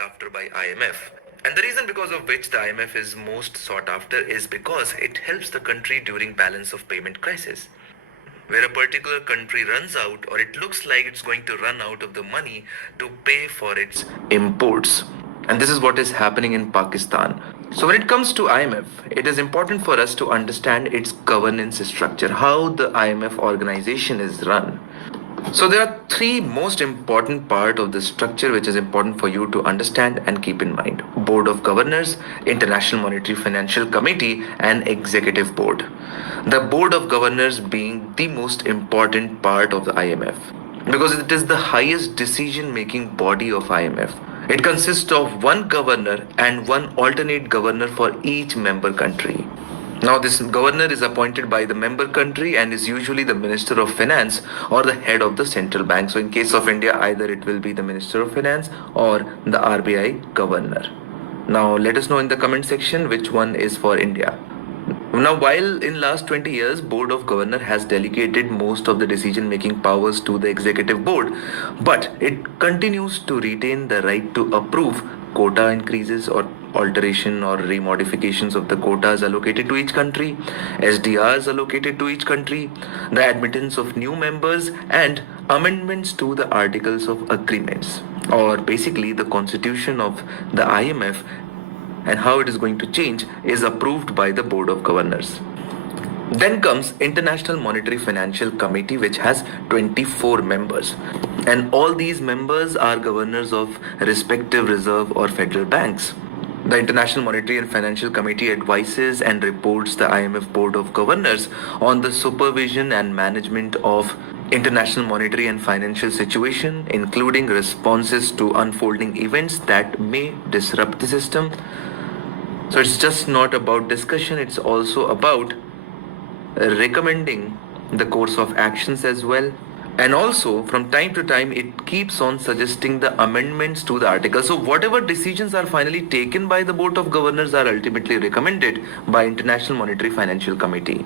after by IMF. And the reason because of which the IMF is most sought after is because it helps the country during balance of payment crisis. Where a particular country runs out or it looks like it's going to run out of the money to pay for its imports. And this is what is happening in Pakistan. So when it comes to IMF, it is important for us to understand its governance structure, how the IMF organization is run. So there are three most important part of the structure which is important for you to understand and keep in mind. Board of Governors, International Monetary Financial Committee and Executive Board. The Board of Governors being the most important part of the IMF because it is the highest decision making body of IMF. It consists of one governor and one alternate governor for each member country. Now, this governor is appointed by the member country and is usually the Minister of Finance or the head of the central bank. So, in case of India, either it will be the Minister of Finance or the RBI governor. Now, let us know in the comment section which one is for India. Now, while in last 20 years, Board of Governor has delegated most of the decision-making powers to the Executive Board, but it continues to retain the right to approve quota increases or alteration or remodifications of the quotas allocated to each country, SDRs allocated to each country, the admittance of new members and amendments to the articles of agreements or basically the constitution of the IMF and how it is going to change is approved by the Board of Governors. Then comes International Monetary Financial Committee which has 24 members and all these members are governors of respective reserve or federal banks. The International Monetary and Financial Committee advises and reports the IMF Board of Governors on the supervision and management of international monetary and financial situation, including responses to unfolding events that may disrupt the system. So it's just not about discussion, it's also about recommending the course of actions as well. And also, from time to time, it keeps on suggesting the amendments to the article. So whatever decisions are finally taken by the Board of Governors are ultimately recommended by International Monetary Financial Committee.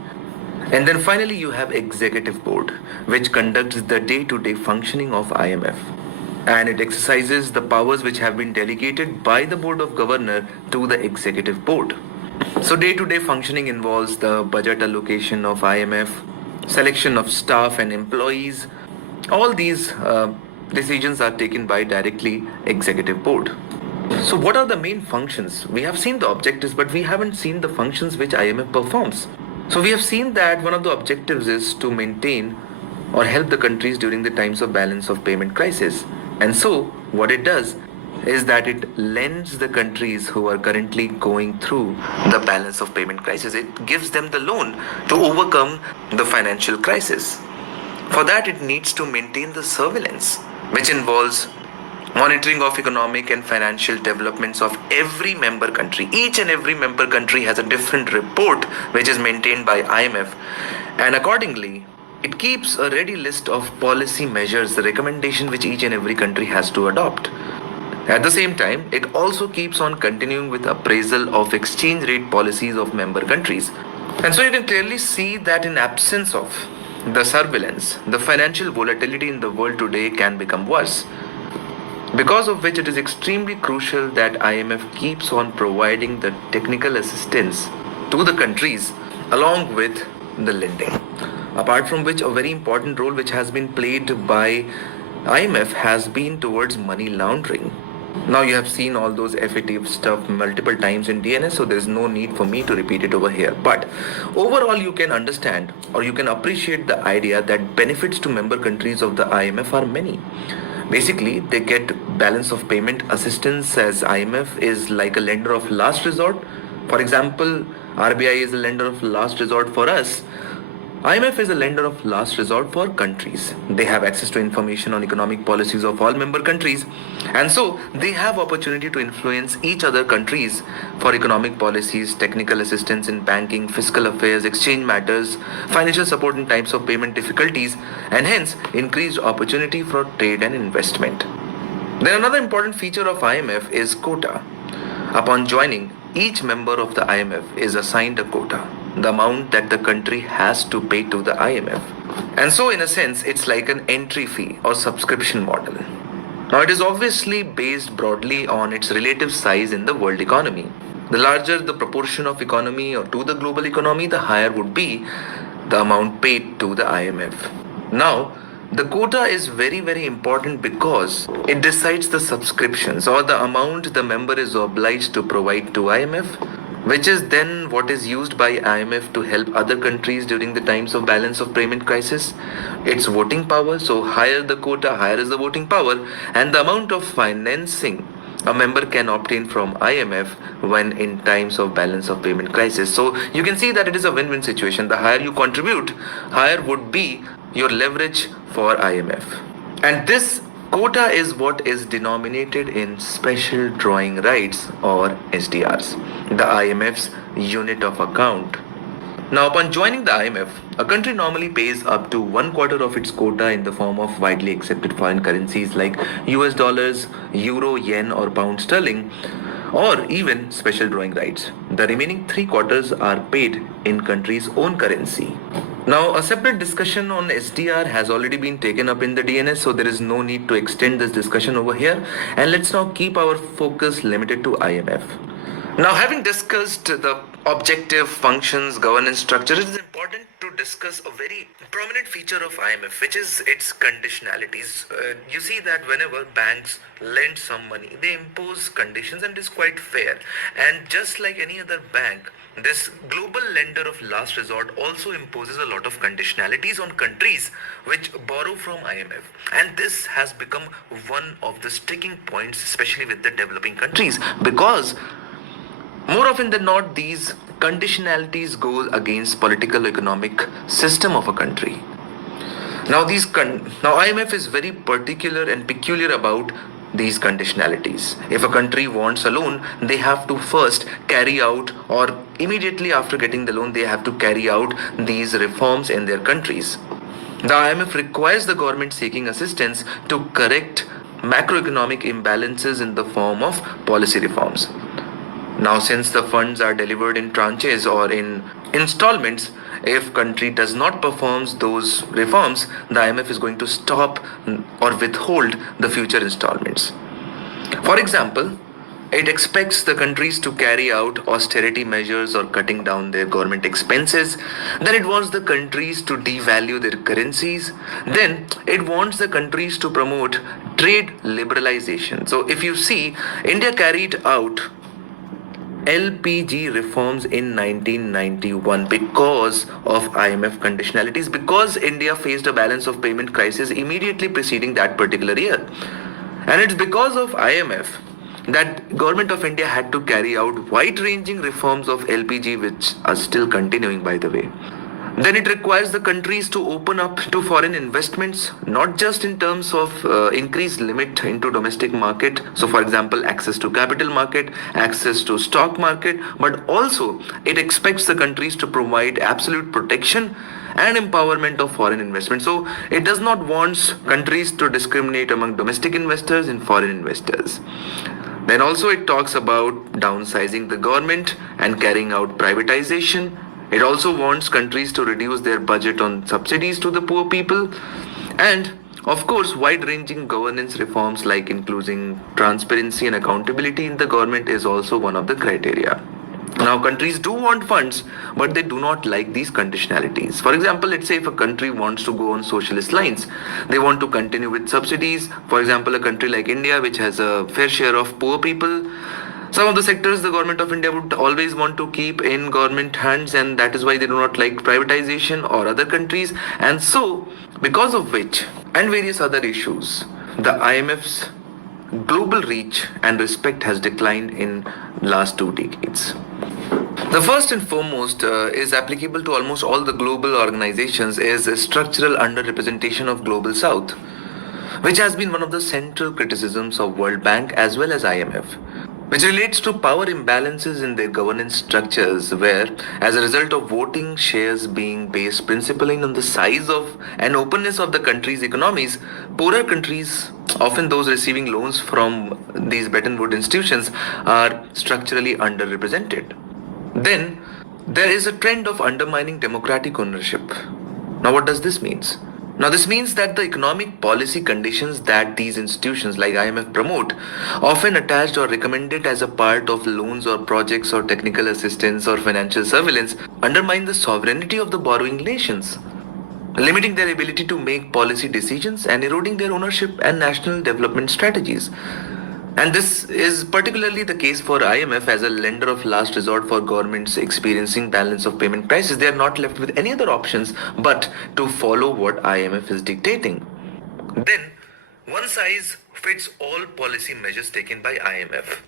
And then finally, you have Executive Board, which conducts the day-to-day functioning of IMF. And it exercises the powers which have been delegated by the Board of Governors to the Executive Board. So day-to-day functioning involves the budget allocation of IMF, selection of staff and employees. All these decisions are taken by directly Executive Board. So what are the main functions? We have seen the objectives, but we haven't seen the functions which IMF performs. So we have seen that one of the objectives is to maintain or help the countries during the times of balance of payment crisis. And so what it does is that it lends the countries who are currently going through the balance of payment crisis. It gives them the loan to overcome the financial crisis. For that, it needs to maintain the surveillance, which involves monitoring of economic and financial developments of every member country. Each and every member country has a different report which is maintained by IMF. And accordingly, it keeps a ready list of policy measures, the recommendation which each and every country has to adopt. At the same time, it also keeps on continuing with appraisal of exchange rate policies of member countries. And so you can clearly see that in absence of the surveillance, the financial volatility in the world today can become worse. Because of which it is extremely crucial that IMF keeps on providing the technical assistance to the countries along with the lending. Apart from which, a very important role which has been played by IMF has been towards money laundering. Now you have seen all those FATF stuff multiple times in DNS, so there is no need for me to repeat it over here. But overall, you can understand or you can appreciate the idea that benefits to member countries of the IMF are many. Basically, they get balance of payment assistance as IMF is like a lender of last resort. For example, RBI is a lender of last resort for us. IMF is a lender of last resort for countries. They have access to information on economic policies of all member countries, and so they have opportunity to influence each other countries for economic policies, technical assistance in banking, fiscal affairs, exchange matters, financial support in times of payment difficulties, and hence increased opportunity for trade and investment. Then another important feature of IMF is quota. Upon joining, each member of the IMF is assigned a quota, the amount that the country has to pay to the IMF. And so in a sense, it's like an entry fee or subscription model. Now, it is obviously based broadly on its relative size in the world economy. The larger the proportion of economy or to the global economy, the higher would be the amount paid to the IMF. Now, the quota is very, very important because it decides the subscriptions or the amount the member is obliged to provide to IMF, which is then what is used by IMF to help other countries during the times of balance of payment crisis. It's voting power, so higher the quota, higher is the voting power, and the amount of financing a member can obtain from IMF when in times of balance of payment crisis. So you can see that it is a win-win situation. The higher you contribute, higher would be your leverage for IMF. And this quota is what is denominated in special drawing rights or SDRs, the IMF's unit of account. Now, upon joining the IMF, a country normally pays up to 1/4 of its quota in the form of widely accepted foreign currencies like US dollars, euro, yen, or pound sterling, or even special drawing rights. The remaining 3/4 are paid in country's own currency. Now, a separate discussion on SDR has already been taken up in the DNS, so there is no need to extend this discussion over here. And let's now keep our focus limited to IMF. Now, having discussed the objective, functions, governance structure, it is important to discuss a very prominent feature of IMF, which is its conditionalities. You see that whenever banks lend some money, they impose conditions and it is quite fair. And just like any other bank, this global lender of last resort also imposes a lot of conditionalities on countries which borrow from IMF. And this has become one of the sticking points, especially with the developing countries, because more often than not, these conditionalities go against political economic system of a country. Now, IMF is very particular and peculiar about these conditionalities. If a country wants a loan, they have to first carry out, or immediately after getting the loan, they have to carry out these reforms in their countries. The IMF requires the government seeking assistance to correct macroeconomic imbalances in the form of policy reforms. Now, since the funds are delivered in tranches or in installments, if country does not perform those reforms, the IMF is going to stop or withhold the future installments. For example, it expects the countries to carry out austerity measures or cutting down their government expenses. Then it wants the countries to devalue their currencies. Then it wants the countries to promote trade liberalization. So if you see, India carried out LPG reforms in 1991 because of IMF conditionalities, because India faced a balance of payment crisis immediately preceding that particular year. And it's because of IMF that government of India had to carry out wide-ranging reforms of LPG, which are still continuing, by the way. Then it requires the countries to open up to foreign investments, not just in terms of increased limit into domestic market. So for example, access to capital market, access to stock market, but also it expects the countries to provide absolute protection and empowerment of foreign investment. So it does not want countries to discriminate among domestic investors and foreign investors. Then also it talks about downsizing the government and carrying out privatization. It also wants countries to reduce their budget on subsidies to the poor people. And of course, wide-ranging governance reforms like including transparency and accountability in the government is also one of the criteria. Now, countries do want funds, but they do not like these conditionalities. For example, let's say if a country wants to go on socialist lines, they want to continue with subsidies. For example, a country like India, which has a fair share of poor people, some of the sectors the government of India would always want to keep in government hands, and that is why they do not like privatization or other countries. And so, because of which, and various other issues, the IMF's global reach and respect has declined in last 2 decades. The first and foremost is applicable to almost all the global organizations is a structural underrepresentation of Global South, which has been one of the central criticisms of World Bank as well as IMF, which relates to power imbalances in their governance structures, where, as a result of voting shares being based principally on the size of and openness of the country's economies, poorer countries, often those receiving loans from these Bretton Woods institutions, are structurally underrepresented. Then, there is a trend of undermining democratic ownership. Now, what does this mean? Now, this means that the economic policy conditions that these institutions like IMF promote, often attached or recommended as a part of loans or projects or technical assistance or financial surveillance, undermine the sovereignty of the borrowing nations, limiting their ability to make policy decisions and eroding their ownership and national development strategies. And this is particularly the case for IMF as a lender of last resort for governments experiencing balance of payment crisis. They are not left with any other options but to follow what IMF is dictating. Then, one size fits all policy measures taken by IMF,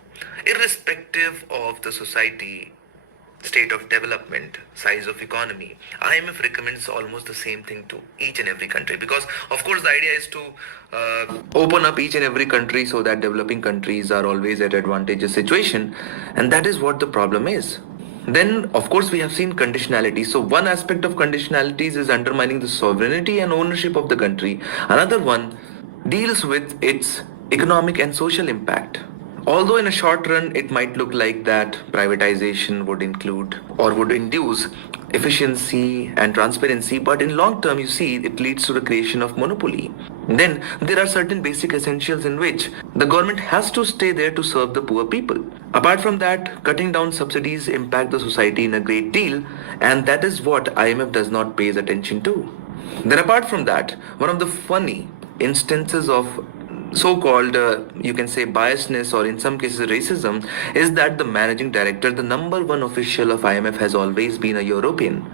irrespective of the society, state of development, size of economy. IMF recommends almost the same thing to each and every country because, of course, the idea is to open up each and every country so that developing countries are always at advantageous situation, and that is what the problem is. Then, of course, we have seen conditionality. So, one aspect of conditionalities is undermining the sovereignty and ownership of the country. Another one deals with its economic and social impact. Although in a short run it might look like that privatization would include or would induce efficiency and transparency, but in long term you see it leads to the creation of monopoly. Then there are certain basic essentials in which the government has to stay there to serve the poor people. Apart from that, cutting down subsidies impact the society in a great deal, and that is what IMF does not pay attention to. Then apart from that, one of the funny instances of so-called you can say biasness or in some cases racism is that the managing director, the number one official of IMF, has always been a European,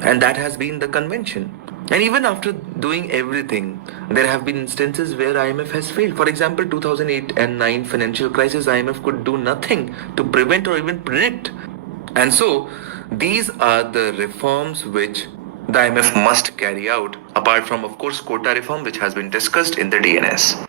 and that has been the convention. And even after doing everything, there have been instances where IMF has failed. For example, 2008 and 9 financial crisis, IMF could do nothing to prevent or even predict. And so these are the reforms which the IMF must carry out, apart from, of course, quota reform, which has been discussed in the DNS.